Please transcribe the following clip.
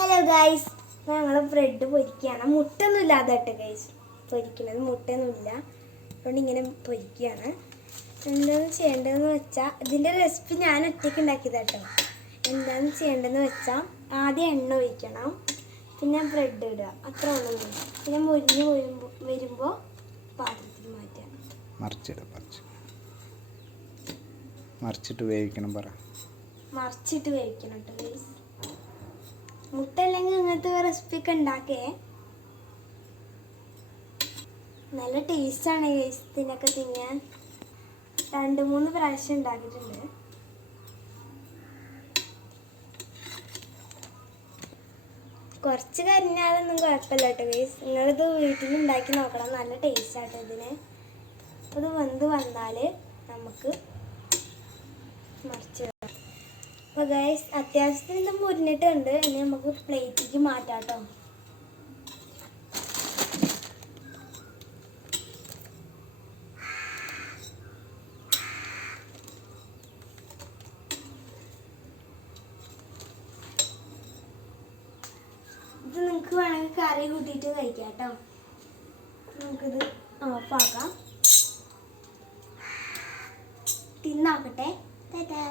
Hello guys, ഞങ്ങൾ bread പൊരിക്കുകയാണ്. മുട്ടൊന്നും ഇല്ലാതെ കേട്ടോ ഗൈസ് പൊരിക്കണത്, മുട്ടയൊന്നുമില്ല. അതുകൊണ്ട് ഇങ്ങനെ പൊരിക്കുകയാണ്. എന്താണ് ചെയ്യേണ്ടതെന്ന് വെച്ചാൽ, ഇതിൻ്റെ റെസിപ്പി ഞാൻ ഒറ്റയ്ക്ക് ഉണ്ടാക്കിയതാട്ടോ. എന്താണ് ചെയ്യേണ്ടതെന്ന് വെച്ചാൽ, ആദ്യം എണ്ണ ഒഴിക്കണം, പിന്നെ ബ്രെഡ് ഇടുക, അത്ര ഉള്ളൂ. പിന്നെ മുരിഞ്ഞ് വരുമ്പോൾ പാത്രത്തിൽ മാറ്റുക. മറിച്ചിട്ട് വേവിക്കണം. മറിച്ചിട്ട് വേവിക്കണം കേട്ടോ ഗൈസ്. മുട്ട അല്ലെങ്കിൽ അങ്ങനത്തെ റെസിപ്പി ഒക്കെ ഉണ്ടാക്കേ, നല്ല ടേസ്റ്റാണ് ഗൈസ്. ഇതിനൊക്കെ തിന്നാൻ 2-3 പ്രാവശ്യം ഉണ്ടാക്കിയിട്ടുണ്ട്. കുറച്ച് കരിഞ്ഞാലൊന്നും കുഴപ്പമില്ല കേട്ടോ ഗൈസ്. നിങ്ങളിത് വീട്ടിൽ ഉണ്ടാക്കി നോക്കണം, നല്ല ടേസ്റ്റാട്ടോ ഇതിന്. അത് വെന്ത് വന്നാൽ നമുക്ക് മറിച്ച്. അപ്പോൾ ഗൈസ് അത്യാവശ്യത്തിന് ഇത് മുരിഞ്ഞിട്ടുണ്ട്. ഇനി നമുക്ക് പ്ലേറ്റിലേക്ക് മാറ്റാം കേട്ടോ. ഇത് നിങ്ങൾക്ക് വേണമെങ്കിൽ കറി കൂട്ടിയിട്ട് കഴിക്കാം കേട്ടോ. നമുക്കിത് ഓഫാക്കാം. തിന്നാക്കട്ടെ. ടാറ്റാ.